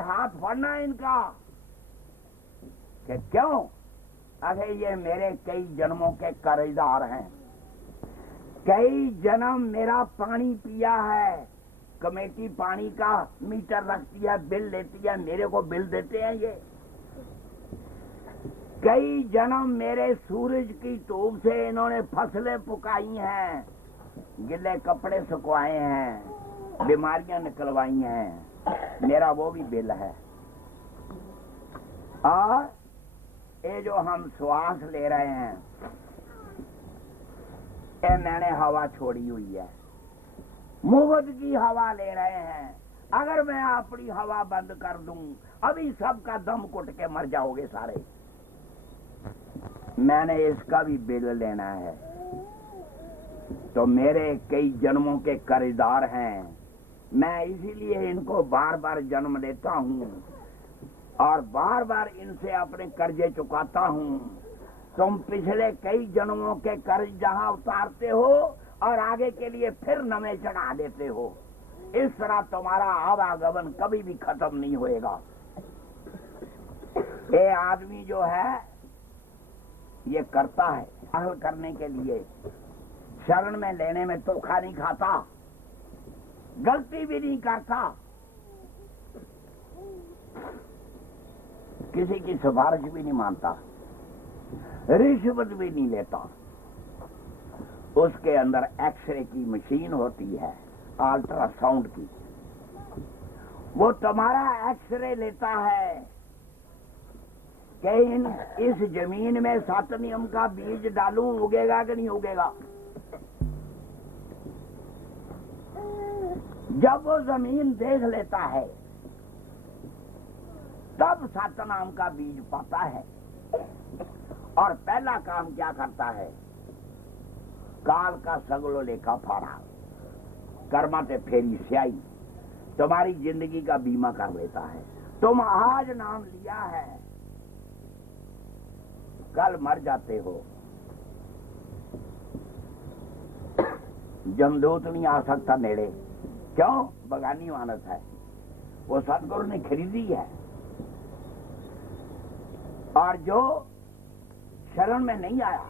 हाथ पड़ना इनका कि क्यों? अरे ये मेरे कई जन्मों के कर्जदार हैं, कई जन्म मेरा पानी पिया है। कमेटी पानी का मीटर रखती है, बिल लेती है, मेरे को बिल देते हैं ये। कई जन्म मेरे सूरज की धूप से इन्होंने फसलें पकाई हैं, गिले कपड़े सुखवाए हैं, बीमारियां निकलवाई हैं, मेरा वो भी बिल है। और ये जो हम श्वास ले रहे हैं, ये मैंने हवा छोड़ी हुई है, मुफ्त की हवा ले रहे हैं। अगर मैं अपनी हवा बंद कर दूं, अभी सबका दम घुट के मर जाओगे सारे। मैंने इसका भी बिल लेना है। तो मेरे कई जन्मों के कर्जदार हैं, मैं इसीलिए इनको बार बार जन्म लेता हूँ और बार बार इनसे अपने कर्जे चुकाता हूँ। तुम पिछले कई जन्मों के कर्ज जहाँ उतारते हो और आगे के लिए फिर नवे चढ़ा देते हो, इस तरह तुम्हारा आवागमन कभी भी खत्म नहीं होएगा। ये आदमी जो है ये करता है हल करने के लिए, शरण में लेने में धोखा नहीं खाता, गलती भी नहीं करता, किसी की सिफारिश भी नहीं मानता, रिश्वत भी नहीं लेता। उसके अंदर एक्सरे की मशीन होती है, अल्ट्रासाउंड की, वो तुम्हारा एक्सरे लेता है कि इस जमीन में 7 नियम का बीज डालूं, उगेगा कि नहीं उगेगा। जब वो जमीन देख लेता है तब 7 नाम का बीज पाता है। और पहला काम क्या करता है, काल का सगलो लेखा फाड़ा, कर्मा ते फेरी स्याही, तुम्हारी जिंदगी का बीमा कर लेता है। तुम आज नाम लिया है, कल मर जाते हो, जमदूत नहीं आ सकता नेड़े। क्यों? बगानी मानत है, वो सतगुरु ने खरीदी है। और जो शरण में नहीं आया,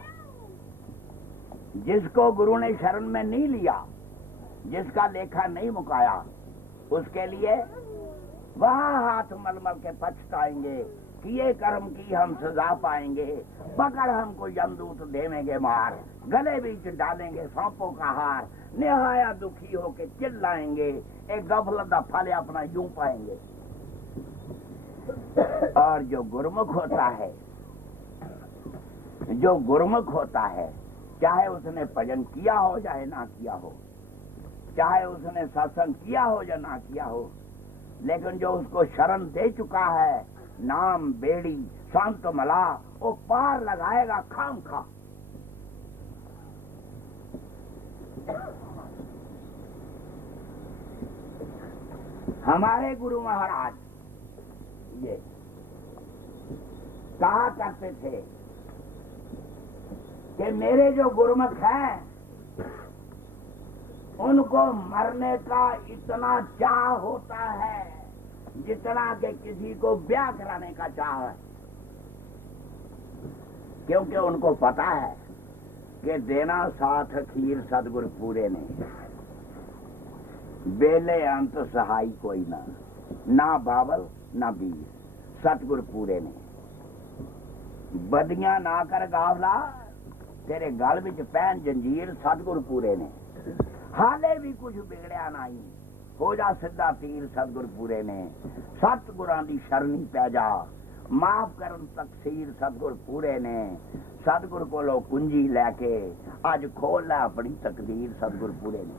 जिसको गुरु ने शरण में नहीं लिया, जिसका लेखा नहीं मुकाया, उसके लिए वहां हाथ मलमल के पछताएंगे, किए कर्म की हम सजा पाएंगे, पकड़ हमको यमदूत देवेंगे मार, गले बीच डालेंगे सांपों का हार, निहाया दुखी होके चिल्लाएंगे, एक गफलत दा फल अपना यूं पाएंगे। और जो गुरमुख होता है, जो गुरमुख होता है, चाहे उसने भजन किया हो चाहे ना किया हो, चाहे उसने सत्संग किया हो या ना किया हो, लेकिन जो उसको शरण दे चुका है, नाम बेड़ी शांत मला, वो पार लगाएगा खाम खा। हमारे गुरु महाराज ये कहा करते थे कि मेरे जो गुरुमुख हैं उनको मरने का इतना चाह होता है जितना कि किसी को ब्याह कराने का चाह है, क्योंकि उनको पता है कि देना साथ खीर सदगुरु पूरे ने, बेले अंत सहाय कोई ना बावल ना बीर, सतगुरु पूरे ने। बदियां ना कर गावला, तेरे गल विच पहन जंजीर, सतगुरु पूरे ने। हाले भी कुछ बिगड़िया नहीं, हो जा सीधा तीर, सतगुरु पूरे ने। सतगुरां दी शरणी पै जा, माफ करन तकसीर, सतगुरु पूरे ने। सतगुरु कोलों कुंजी लैके अज खोल लै अपनी तकदीर, सतगुरु पूरे ने।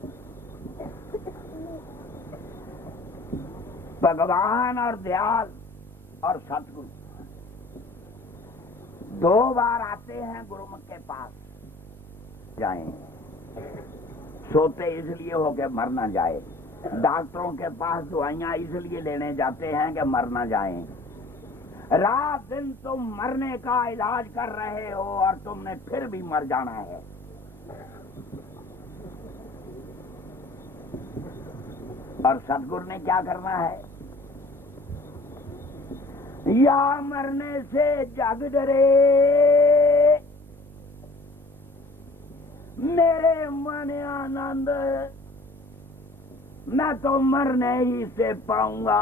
भगवान और दयाल और सतगुरु 2 बार आते हैं गुरुमुख के पास, जाएं सोते इसलिए हो के मर ना जाए, डॉक्टरों के पास दवाइयां इसलिए लेने जाते हैं कि मर ना जाएं। रात दिन तुम मरने का इलाज कर रहे हो और तुमने फिर भी मर जाना है। और सतगुरु ने क्या करना है, या मरने से जग डरे, मेरे मन आनंद मैं तो मरने ही से पाऊंगा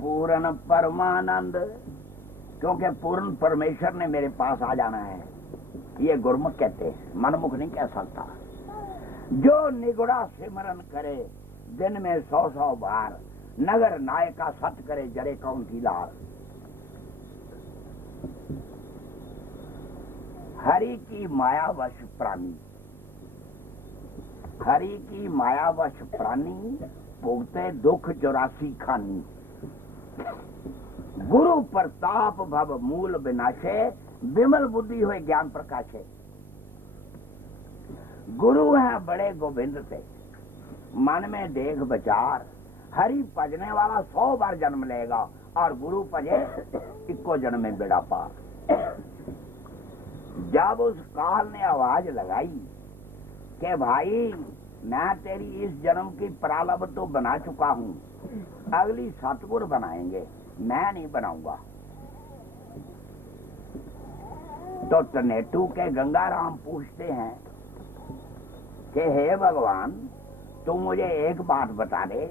पूर्ण परमानंद, क्योंकि पूर्ण परमेश्वर ने मेरे पास आ जाना है। ये गुरमुख कहते हैं, मनमुख नहीं कह सकता। जो निगुड़ा सिमरन करे दिन में 100-100 बार, नगर नायका सत करे जरे कौन की लार। हरि की मायावश प्राणी, हरि की मायावश प्राणी, भोगते दुख 84 खानी। गुरु प्रताप भव मूल विनाशे, विमल बुद्धि हुए ज्ञान प्रकाशे। गुरु है बड़े गोविंद से, मन में देख विचार, हरि भजने वाला 100 बार जन्म लेगा और गुरु भजे 1 जन्म में बेड़ा पार। जब उस काल ने आवाज लगाई कि भाई मैं तेरी इस जन्म की प्रारब्ध तो बना चुका हूं, अगली सतगुर बनाएंगे, मैं नहीं बनाऊंगा। तो तनेटू के गंगाराम पूछते हैं कि हे भगवान, तू मुझे एक बात बता दे,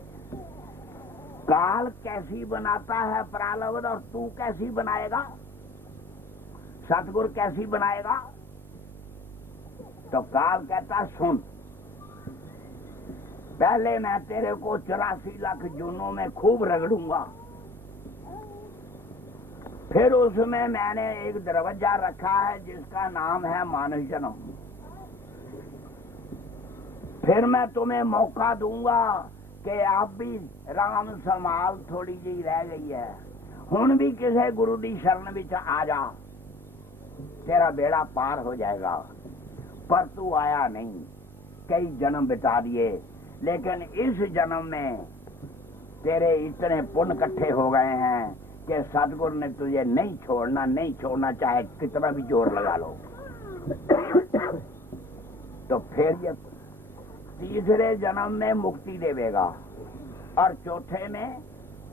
काल कैसी बनाता है प्रारब्ध और तू कैसी बनाएगा, सतगुर कैसी बनाएगा? तो काल कहता सुन, पहले मैं तेरे को 84 लाख जूनों में खूब रगड़ूंगा, फिर उसमें मैंने एक दरवाजा रखा है जिसका नाम है मानव जन्म। फिर मैं तुम्हें मौका दूंगा कि आप भी राम संभाल थोड़ी जी रह गई है, हुण भी किसी गुरु दी शरण विच आ जा, तेरा बेड़ा पार हो जाएगा। पर तू आया नहीं, कई जन्म बिता दिए, लेकिन इस जन्म में तेरे इतने पुण्य इकट्ठे हो गए हैं कि सतगुरु ने तुझे नहीं छोड़ना, नहीं छोड़ना, चाहे कितना भी जोर लगा लो। तो फिर ये तीसरे जन्म में मुक्ति देवेगा और चौथे में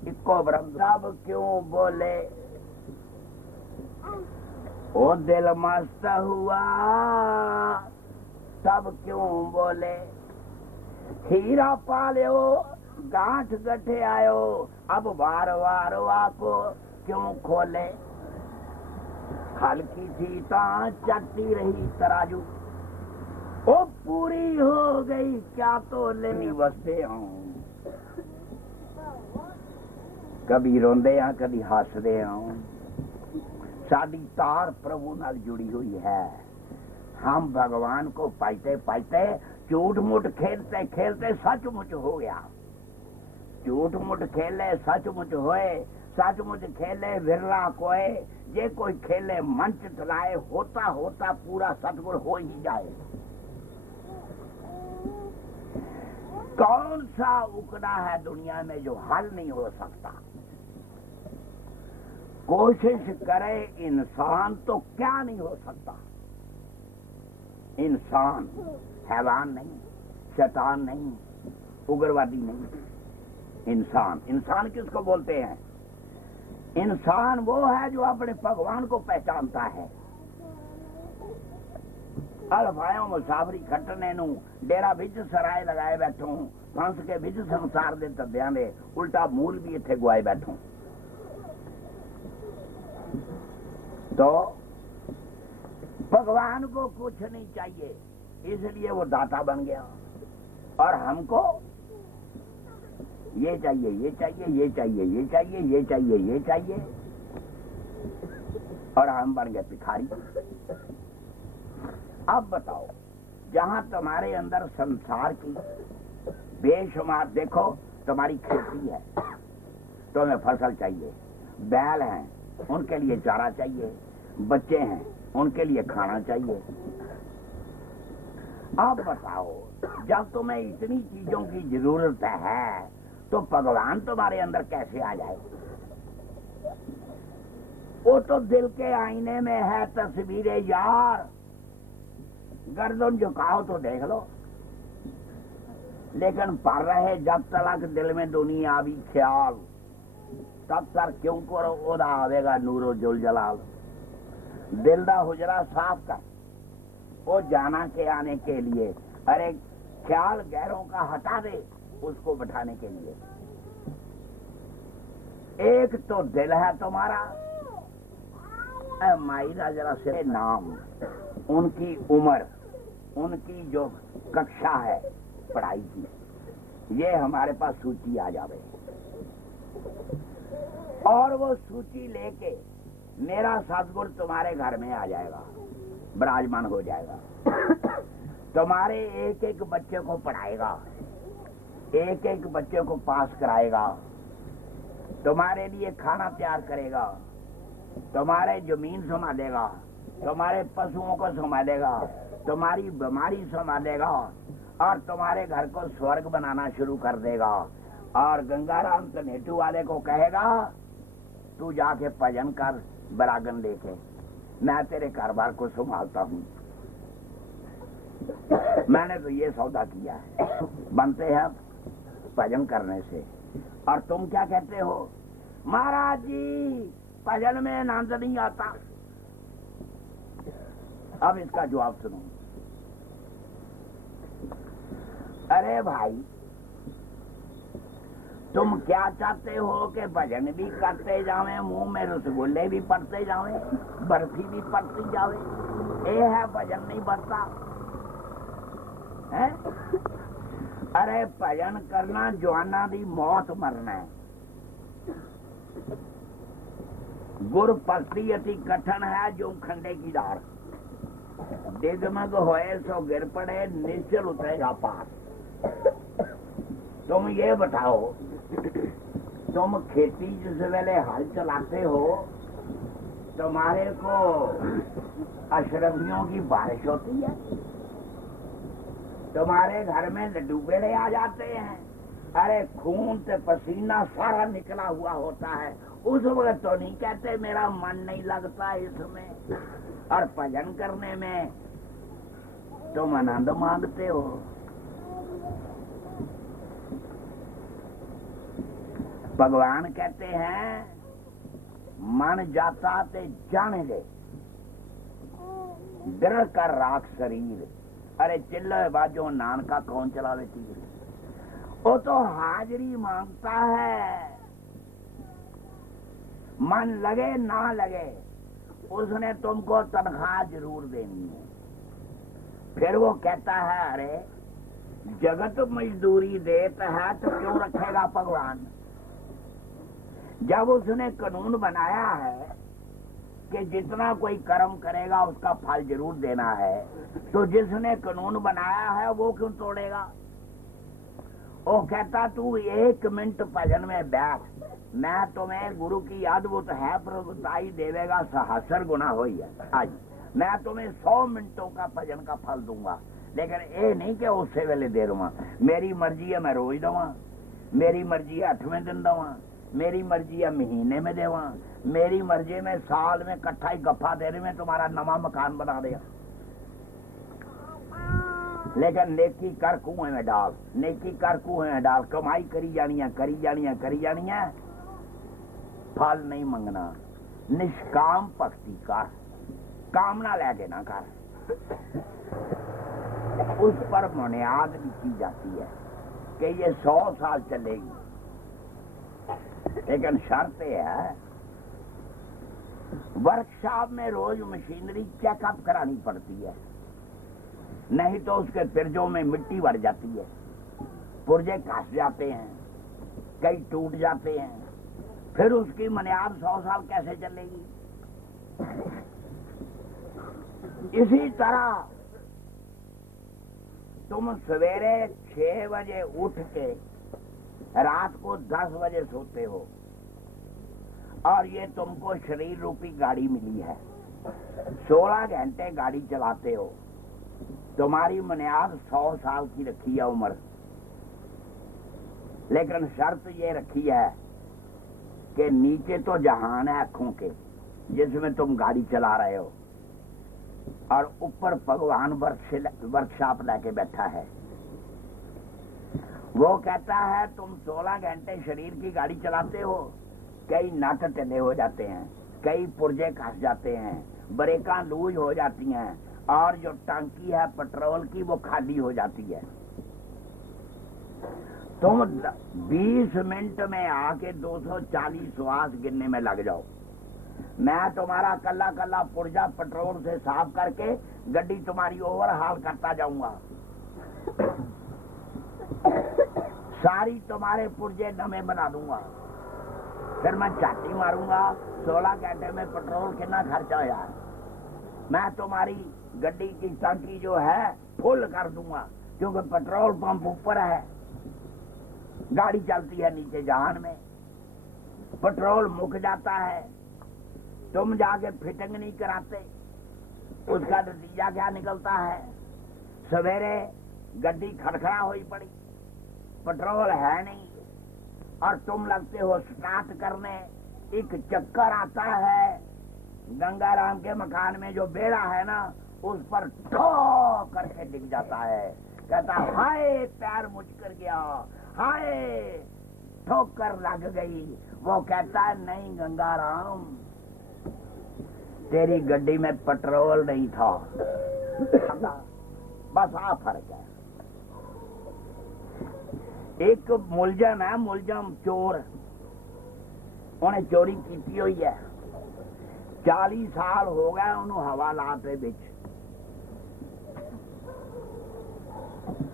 इक्को ब्रह्म। सब क्यों बोले ओ दिल मस्त हुआ, सब क्यों बोले हीरा पालियो गांठ गठे आयो, अब बार बार वाको क्यों खोले। हल्की थी ता चटती रही तराजू, ओ पूरी हो गई क्या तो लेनी बसते हूँ। कभी रोंदे हैं कभी हसदे हूँ, साडी तार प्रभु नाल जुड़ी हुई है। हम भगवान को पाइते पाइते झूठ मूठ खेलते खेलते सचमुच हो गया। झूठ मूठ खेले सचमुच होए, सचमुच खेले विरला कोए। जे कोई खेले मंच चलाए, होता होता पूरा सतगुर हो ही जाए। कौन सा उकड़ा है दुनिया में जो हल नहीं हो सकता? कोशिश करे इंसान तो क्या नहीं हो सकता। इंसान हैवान नहीं, शैतान नहीं, उग्रवादी नहीं। इंसान, इंसान किसको बोलते हैं? इंसान वो है जो अपने भगवान को पहचानता है। अल्फायों मुसाफरी खटने नू डेरा विच सराय लगाए बैठो, फंस के विच संसार दे धब्बियां दे उल्टा मूल भी इत्थे गुआए बैठो। तो भगवान को कुछ नहीं चाहिए, इसलिए वो दाता बन गया। और हमको ये चाहिए, ये चाहिए, ये चाहिए, ये चाहिए, ये चाहिए, ये चाहिए, और हम बन गए भिखारी। अब बताओ, जहां तुम्हारे अंदर संसार की बेशुमार, देखो तुम्हारी खेती है, तुम्हें फसल चाहिए, बैल हैं उनके लिए चारा चाहिए, बच्चे हैं उनके लिए खाना चाहिए। अब बताओ, जब तुम्हें इतनी चीजों की जरूरत है तो भगवान तुम्हारे अंदर कैसे आ जाए? वो तो दिल के आईने में है तस्वीरें यार, गर्दन झुकाओ तो देख लो। लेकिन पर रहे जब तक दिल में दुनियावी ख्याल, तब तक क्यों करो ओदा आवेगा नूरो जुल जलाल। दिल दा हुजरा साफ कर, वो जाना के आने के लिए। अरे ख्याल गैरों का हटा दे उसको बैठाने के लिए। एक तो दिल है तुम्हारा, मायरा जरा से नाम, उनकी उम्र, उनकी जो कक्षा है पढ़ाई की, ये हमारे पास सूची आ जावे और वो सूची लेके मेरा सतगुरु तुम्हारे घर में आ जाएगा, विराजमान हो जाएगा। तुम्हारे एक एक बच्चे को पढ़ाएगा, एक एक बच्चे को पास कराएगा, तुम्हारे लिए खाना तैयार करेगा, तुम्हारे जमीन संभालेगा, तुम्हारे पशुओं को संभालेगा, तुम्हारी बीमारी संभालेगा और तुम्हारे घर को स्वर्ग बनाना शुरू कर देगा। और गंगाराम तनेटू वाले को कहेगा तू जाके भजन कर बरागन लेके, मैं तेरे कारोबार को संभालता हूँ। मैंने तो ये सौदा किया है, बनते हैं भजन करने से। और तुम क्या कहते हो, महाराज जी भजन में आनंद नहीं आता। अब इसका जवाब सुनो। अरे भाई तुम क्या चाहते हो कि भजन भी करते जावे, मुंह में रसगुल्ले भी पड़ते जावे, बर्फी भी पड़ती जावे, ये है भजन नहीं बढ़ता है? अरे भजन करना जवाना दी मौत मरना है। गुर भक्ति अति कठिन है जो खंडे की डार, दिगमग होए सो गिर पड़े निश्चल उतरेगा पार। तुम ये बताओ, तुम खेती जिस वेले हल चलाते हो, तुम्हारे को अशरफियों की बारिश होती है, तुम्हारे घर में लड्डू पेड़े आ जाते हैं, अरे खून से पसीना सारा निकला हुआ होता है, उस वक्त तो नहीं कहते मेरा मन नहीं लगता इसमें। और भजन करने में तुम आनंद मांगते हो। भगवान कहते हैं मन जाता ते जाने दे, दृढ़ कर राख शरीर। अरे चिल्लो बाजो नानका कौन चलावे तीर, वो तो हाजिरी मांगता है। मन लगे ना लगे उसने तुमको तनख्वाह जरूर देनी है। फिर वो कहता है अरे जगत मजदूरी देता है तो क्यों रखेगा भगवान। जब उसने कानून बनाया है कि जितना कोई कर्म करेगा उसका फल जरूर देना है, तो जिसने कानून बनाया है वो क्यों तोड़ेगा। वो कहता तू 1 मिनट भजन में बैठ, मैं तुम्हें गुरु की अद्भुत है प्रभुताई देवेगा, सहस्र गुना होई है। आज मैं तुम्हें 100 मिनटों का भजन का फल दूंगा, लेकिन ये नहीं कि उसे वेले दे दूंगा। मेरी मर्जी है मैं रोज दवा, मेरी मर्जी है 8वें दिन दवा, मेरी मर्जी है महीने में देवा, मेरी मर्जी में साल में इकट्ठा ही गप्फा देने में तुम्हारा नवा मकान बना देगा। लेकिन नेकी कर कुएं में डाल, नेकी कर कुएं में डाल, कमाई करी जानी है, करी जानी है, करी जानी है, फल नहीं मंगना। निष्काम भक्ति कर, कामना लेके ना कर। उस पर बुनियाद लिखी जाती है कि ये 100 साल चलेगी, लेकिन शर्त है वर्कशॉप में रोज मशीनरी चेकअप करानी पड़ती है, नहीं तो उसके पिर्जों में मिट्टी भर जाती है, पुर्जे घस जाते हैं, कई टूट जाते हैं, फिर उसकी बुनियाद 100 साल कैसे चलेगी। इसी तरह तुम सवेरे 6 बजे उठ के रात को 10 बजे सोते हो और ये तुमको शरीर रूपी गाड़ी मिली है, 16 घंटे गाड़ी चलाते हो, तुम्हारी बुनियाद 100 साल की रखी है उम्र। लेकिन शर्त ये रखी है कि नीचे तो जहान है आंखों के जिसमें तुम गाड़ी चला रहे हो, और ऊपर भगवान वर्कशॉप लेके बैठा है। वो कहता है तुम 16 घंटे शरीर की गाड़ी चलाते हो, कई नट टेढ़े हो जाते हैं, कई पुर्जे कस जाते हैं, ब्रेकां लूज हो जाती हैं, और जो टंकी है पेट्रोल की वो खाली हो जाती है। तुम 20 मिनट में आके 240 श्वास गिनने में लग जाओ, मैं तुम्हारा कल्ला कल्ला पुर्जा पेट्रोल से साफ करके गड्डी तुम्हारी ओवरहाल करता जाऊंगा। सारी तुम्हारे पुर्जे नमे बना दूंगा, फिर मैं चाटी मारूंगा 16 घंटे में पेट्रोल कितना खर्चा यार। मैं तुम्हारी गड्डी की टंकी जो है फुल कर दूंगा, क्योंकि पेट्रोल पंप ऊपर है, गाड़ी चलती है नीचे जहान में, पेट्रोल मुक जाता है, तुम जाके फिटिंग नहीं कराते, उसका नतीजा क्या निकलता है? सवेरे गड्डी खड़खड़ा हुई पड़ी, पेट्रोल है नहीं, और तुम लगते हो स्टार्ट करने, एक चक्कर आता है, गंगाराम के मकान में जो बेड़ा है ना उस पर ठो करके डिग जाता है, कहता हाय पैर मुचकर गया, हाय ठोकर लग गई। वो कहता है नहीं गंगाराम, तेरी गड्डी में पेट्रोल नहीं था। बस आ फर्क है। एक मुलजम है, मुलजम चोर, उन्हें चोरी की हुई है, 40 साल हो गए उन्होंने हवालात दे विच।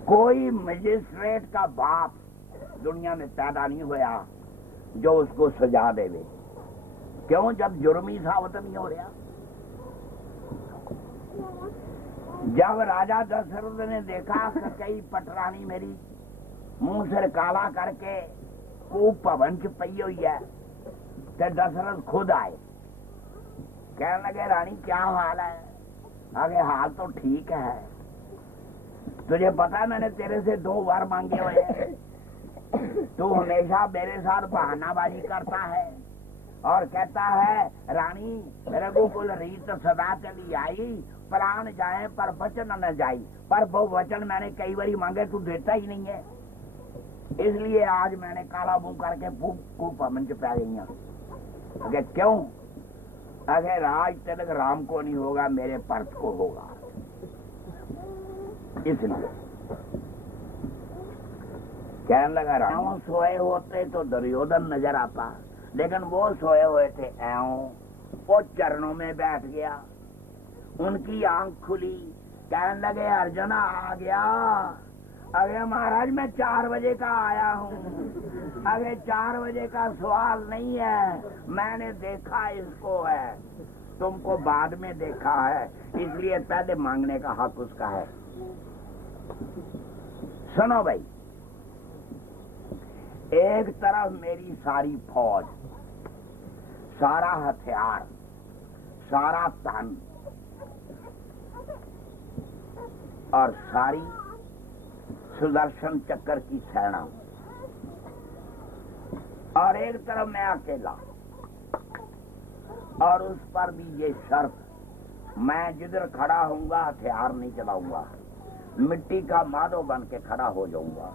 कोई मजिस्ट्रेट का बाप दुनिया में पैदा नहीं होया जो उसको सजा देवे। क्यों? जब जुर्म ही साबित नहीं हो रहा। जब राजा दशरथ ने देखा कई पटरानी मेरी मुंह सिर काला करके कूप भवन च पई हुई है, तो दशरथ खुद आए, कहने लगे रानी क्या हाल है? आगे हाल तो ठीक है, तुझे पता है मैंने तेरे से 2 बार मांगे हुए हैं, तू हमेशा मेरे साथ बहानाबाजी करता है और कहता है रानी मेरे को कुल रीत सदा चली आई, प्राण जाए पर वचन न जाई, पर वो वचन मैंने कई बारी मांगे, तू देता ही नहीं है, इसलिए आज मैंने काला मुंह करके कूप मंच पे आ गई हूं। अगर क्यों? अगर राज तिलक राम को नहीं होगा, मेरे पर्थ को होगा, इसलिए कहने लगा राम सोए होते तो दुर्योधन नजर आता, लेकिन वो सोए हुए थे ऐं, वो चरणों में बैठ गया, उनकी आंख खुली, कहने लगे अर्जुना आ गया। अरे महाराज मैं 4 बजे का आया हूँ। अरे 4 बजे का सवाल नहीं है, मैंने देखा इसको है, तुमको बाद में देखा है, इसलिए पहले मांगने का हक उसका है। सुनो भाई, एक तरफ मेरी सारी फौज, सारा हथियार, सारा धन और सारी सुदर्शन चक्र की सेना, और एक तरफ मैं अकेला, और उस पर भी ये शर्त, मैं जिधर खड़ा होऊंगा हथियार नहीं चलाऊंगा, मिट्टी का माधो बन के खड़ा हो जाऊंगा।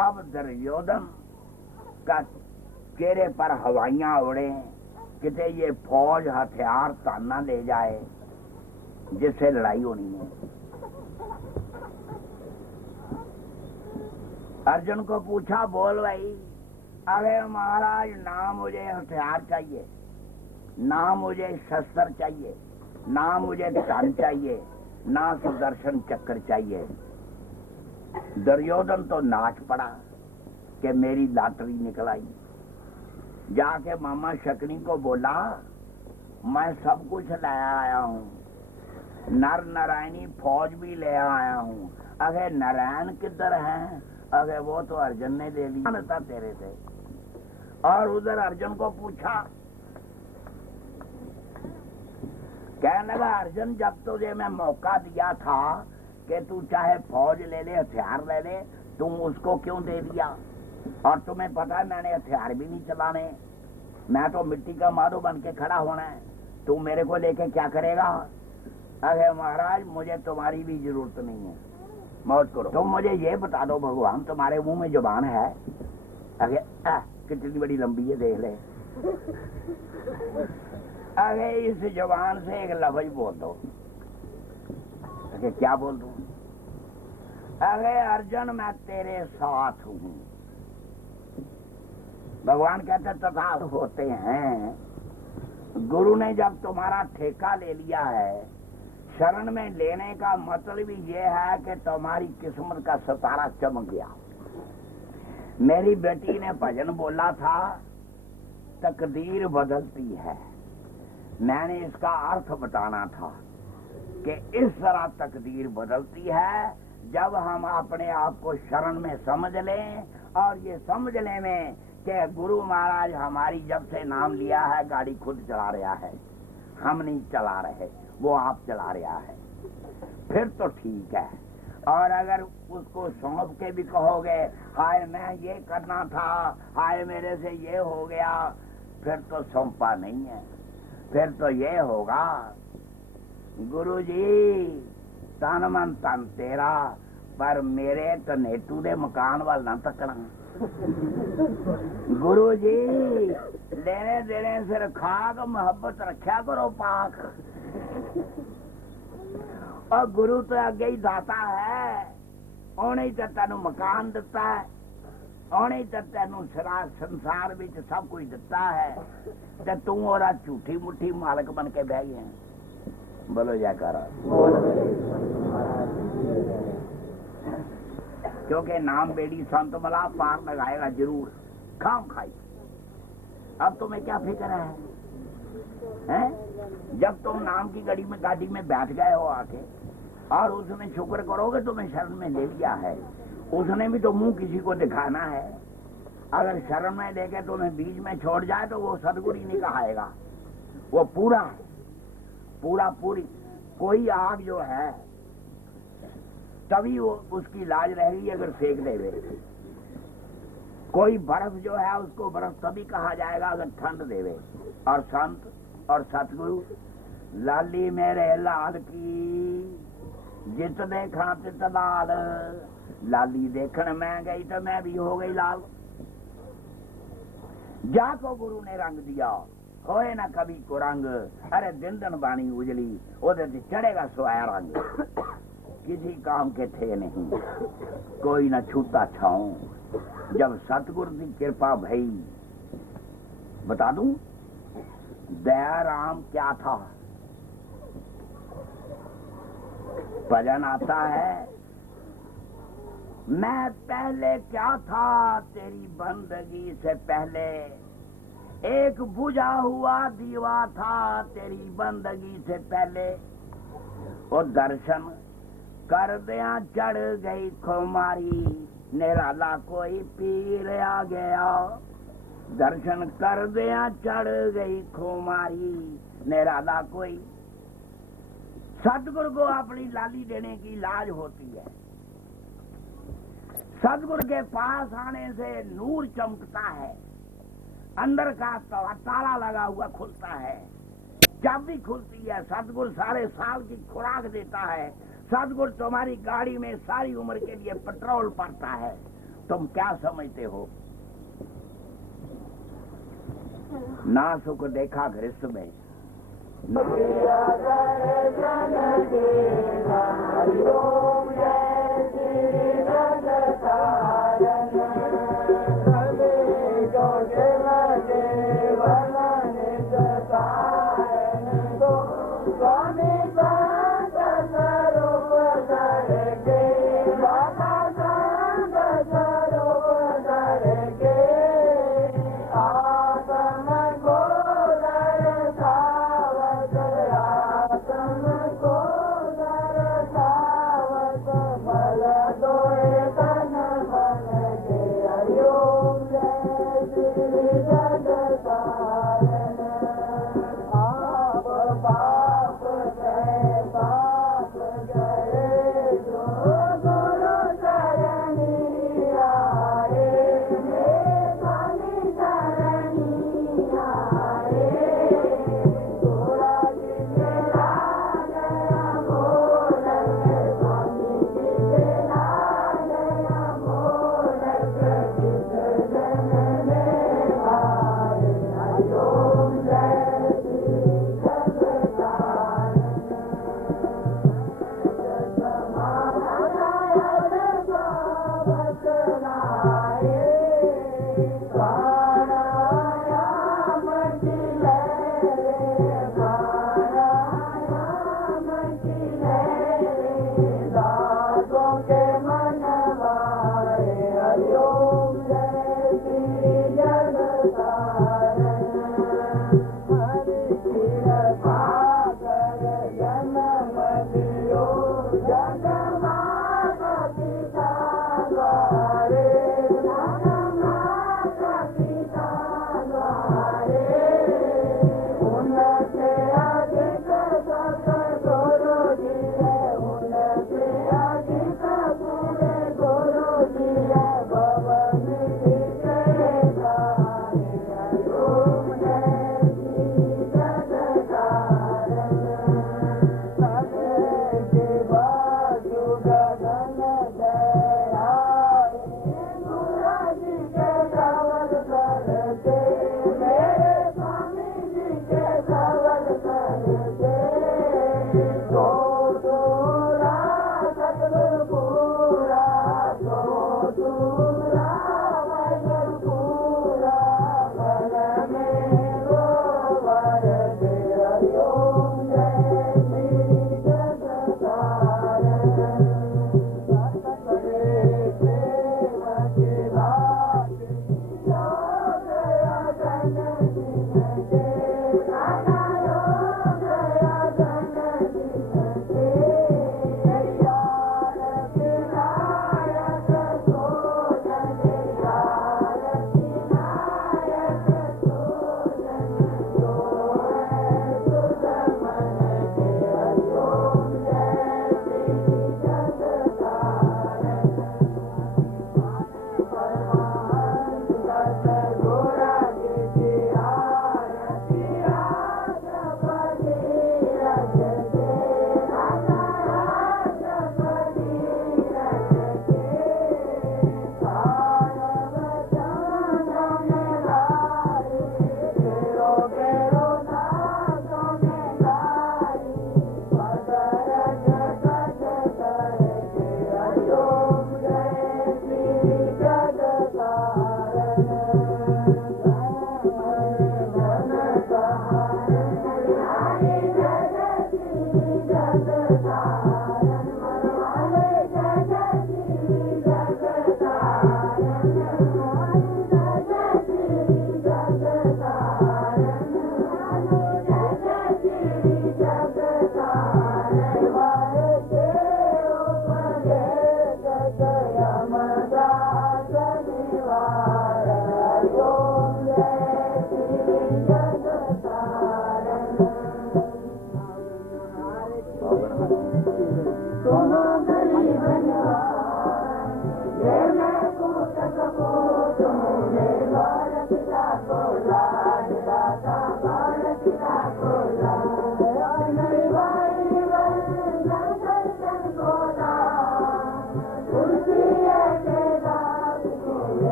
अब दुर्योधन का चेहरे पर हवाइयां उड़े, किते ये फौज हथियार ताना ले जाए जिससे लड़ाई होनी है। अर्जुन को पूछा बोल भाई। अरे महाराज ना मुझे हथियार चाहिए, ना मुझे शस्त्र चाहिए, ना मुझे धन चाहिए, ना सुदर्शन चक्र चाहिए। दुर्योधन तो नाच पड़ा कि मेरी लॉटरी निकल आई। जाके मामा शकुनी को बोला मैं सब कुछ ले आया हूँ, नर नारायणी फौज भी ले आया हूँ। अगर नारायण किधर है? अगर वो तो अर्जुन ने ले लिया था तेरे से। और उधर अर्जुन को पूछा, कहने लगा अर्जुन जब तुझे मैं मौका दिया था कि तू चाहे फौज ले ले हथियार ले ले, तुम उसको क्यों दे दिया? और तुम्हें पता है मैंने हथियार भी नहीं चलाने, मैं तो मिट्टी का मारो बन के खड़ा होना है, तू मेरे को लेके क्या करेगा? अरे महाराज मुझे तुम्हारी भी जरूरत नहीं है, मौत करो। तुम मुझे ये बता दो भगवान, तुम्हारे मुंह में जुबान है? अरे कितनी बड़ी लंबी है, देख ले। अरे इस जवान से एक लफ्ज बोल दो। अरे क्या बोल दूं? अरे अर्जुन मैं तेरे साथ हूं। भगवान कहते तथा होते हैं। गुरु ने जब तुम्हारा ठेका ले लिया है, शरण में लेने का मतलब ही ये है कि तुम्हारी किस्मत का सितारा चमक गया। मेरी बेटी ने भजन बोला था, तकदीर बदलती है। मैंने इसका अर्थ बताना था कि इस तरह तकदीर बदलती है जब हम अपने आप को शरण में समझ लें, और ये समझ लें में कि गुरु महाराज हमारी जब से नाम लिया है गाड़ी खुद चला रहा है, हम नहीं चला रहे, वो आप चला रहा है, फिर तो ठीक है। और अगर उसको सौंप के भी कहोगे हाय मैं ये करना था, हाय मेरे से ये हो गया, फिर तो सौंपा नहीं है। फिर तो ये होगा गुरु जी तन मन तन तेरा, पर मेरे तो नेतू दे मकान वाल ना तकना। गुरु जी लेने देने सिर खाक, मोहब्बत रखा करो पाक। और गुरु तो अगे ही दाता है, उन्हें तो तेन मकान दिता है, उन्हें तो तेन संसार विच सब कुछ दिता है, ते तू और झूठी मुठी मालक बन के बह गया। बोलो जयकारा। क्योंकि नाम बेड़ी संत मला पार लगाएगा जरूर, खाम खाई। अब तुम्हें क्या फिक्र है? जब तुम नाम की गाड़ी में बैठ गए हो आके, और उसमें शुक्र करोगे तुम्हें शरण में ले लिया है। उसने भी तो मुंह किसी को दिखाना है। अगर शरण में लेके तुम्हें बीच में छोड़ जाए तो वो सदगुरु ही नहीं कहाएगा, वो पूरा पूरी। कोई आग जो है तभी वो उसकी लाज रहेगी अगर सेक देवे। कोई बर्फ जो है उसको बर्फ तभी कहा जाएगा अगर ठंड देवे। और संत और सतगुरु लाली मेरे लाल की, जित देखा तित लाल। लाली देखने मैं गई तो मैं भी हो गई लाल। जाको गुरु ने रंग दिया, होए ना कभी को रंग। अरे दिन दिन बाणी उजली, ओदे ते चढ़ेगा सोया रंग। किसी काम के थे नहीं, कोई न छूता छाऊं। जब सतगुरु की कृपा भई, बता दूं दया राम क्या था। भजन आता है, मैं पहले क्या था तेरी बंदगी से पहले, एक बुझा हुआ दीवा था तेरी बंदगी से पहले। और दर्शन कर दिया चढ़ गई खुमारी, निराला कोई पीर आ गया। दर्शन कर दिया चढ़ गई खुमारी, निराला कोई। सतगुरु को अपनी लाली देने की लाज होती है। सतगुरु के पास आने से नूर चमकता है, अंदर का ताला लगा हुआ खुलता है, चाबी खुलती है। सतगुरु सारे साल की खुराक देता है। सतगुरु तुम्हारी गाड़ी में सारी उम्र के लिए पेट्रोल पड़ता है। तुम क्या समझते हो? ना सुख देखा गृहस्थ में,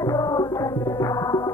Thank you.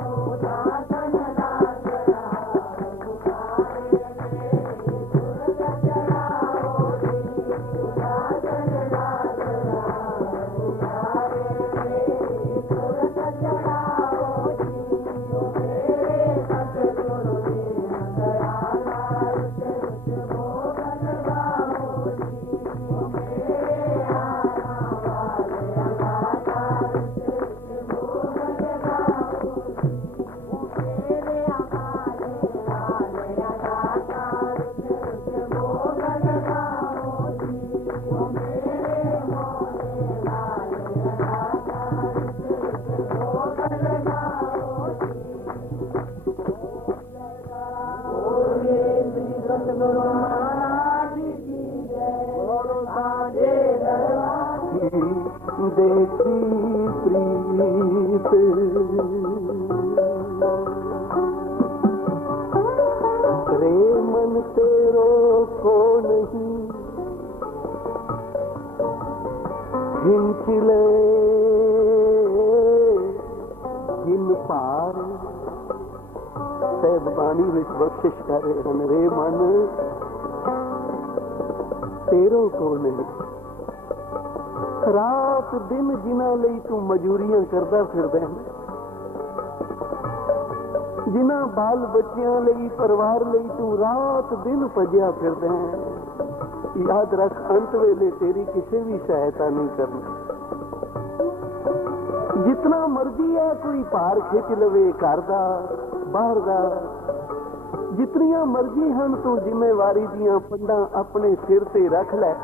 देखी प्रीत रे मन तेरो को नहीं हिंचले जिन पार सैब बाणी विच बख्शिश कर रहे हैं रे मन तेरो को नहीं रात दिन जिन्हां लई तू मजूरियां करदा फिरदा है जिन्हां बाल बच्चियां लई परिवार लई तू रात दिन भजिया फिरदा है याद रख अंत वेले तेरी किसी भी सहायता नहीं करनी जितना मर्जी है कोई भार खिंच लवे घर दा बाहर दा जितनियां मर्जी हैं तू जिम्मेवारी दियां पंडां अपने सिर ते रख लै